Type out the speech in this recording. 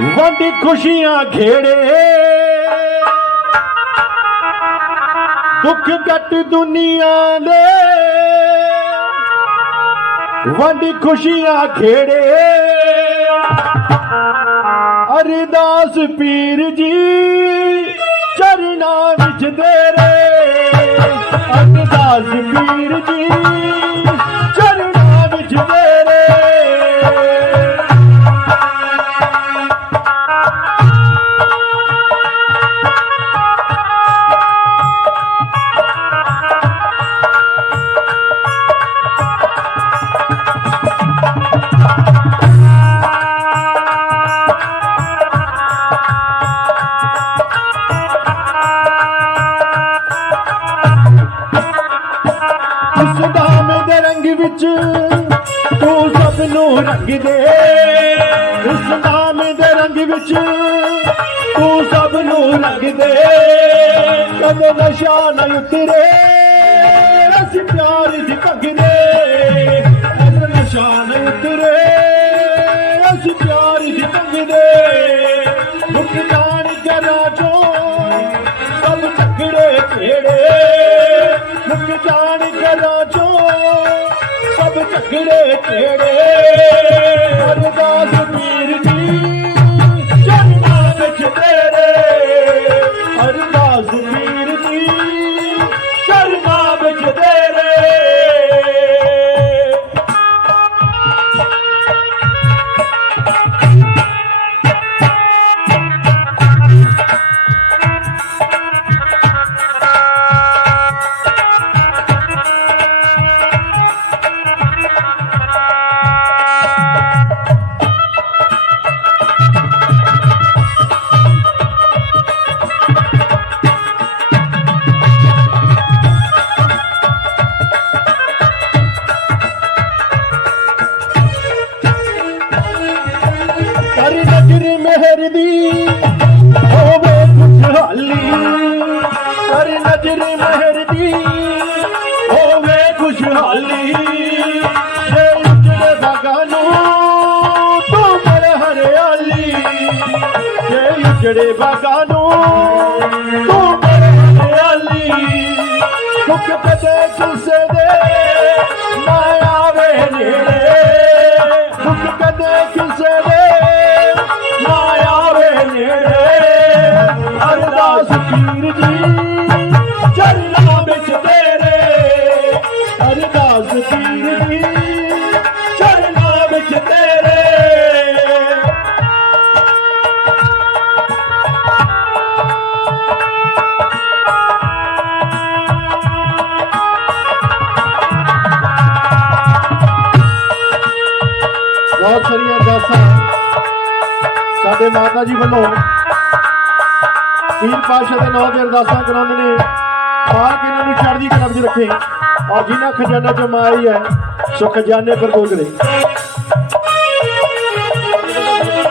ਵੰਡ ਖੁਸ਼ੀਆਂ ਖੇੜੇ ਦੁੱਖ ਕੱਟ ਦੁਨੀਆ ਦੇ। ਵੰਡ ਖੁਸ਼ੀਆਂ ਖੇੜੇ ਅਰਦਾਸ ਪੀਰ ਜੀ, ਚਰਨਾਂ ਵਿੱਚ ਤੇਰੇ। ਅਰਦਾਸ ਪੀਰ ਜੀ। ਇਸ ਦਾਮ ਦੇ ਰੰਗ ਵਿੱਚ ਤੂੰ ਸਭ ਨੂੰ ਰੰਗ ਦੇ। ਇਸ ਦਾਮ ਦੇ ਰੰਗ ਵਿੱਚ ਤੂੰ ਸਭ ਨੂੰ ਰੰਗ ਦੇ। ਕਦੇ ਨਸ਼ਾ ਨਾ ਉਤਰੇ, ਅਸੀਂ ਪਿਆਰ ਦੀ ਭੰਗ ਦੇ। ਕਦੇ ਨਸ਼ਾ ਨਾ ਉਤਰੇ, ਅਸੀਂ ਪਿਆਰ ਦੀ ਭੰਗ ਦੇ। ਸਭ ਝਗੜੇ ਖੇੜੇ ਅਰਦਾਸ ਮਿਹਰ ਦੀ ਹੋਵੇ ਖੁਸ਼ਹਾਲੀ ਕਰ ਨਜ਼ਰ ਮਿਹਰ ਦੀ ਹੋਵੇ ਖੁਸ਼ਹਾਲੀ ਜੇ ਉਜੜੇ ਬਾਗਾਂ ਨੂੰ ਤੂੰ ਬੜ ਹਰਿਆਲੀ। ਜੇ ਉਜੜੇ ਬਾਗਾਂ ਨੂੰ ਤੂੰ ਬੜ ਹਰਿਆਲੀ। ਦੁੱਖ ਕਦੇ ਕਿਸੇ ਬਹੁਤ ਸਾਰੀਆਂ ਅਰਦਾਸਾਂ ਸਾਡੇ ਮਾਤਾ ਜੀ ਵੱਲੋਂ। ਪੀਰ ਪਾਸ਼ਾ ਦੇ ਨਾਮ ਤੇ ਅਰਦਾਸਾਂ ਕਰਾਉਂਦੇ ਨੇ ਮਾਲਕ ਇਹਨਾਂ ਨੂੰ ਚੜ੍ਹਦੀ ਕਲਾ ਵਿੱਚ ਰੱਖੇ। ਔਰ ਜਿਨ੍ਹਾਂ ਖਜ਼ਾਨਾ ਚੋਂ ਮਾਈ ਹੈ ਸੋ ਖਜ਼ਾਨੇ ਪਰ ਗੋਲ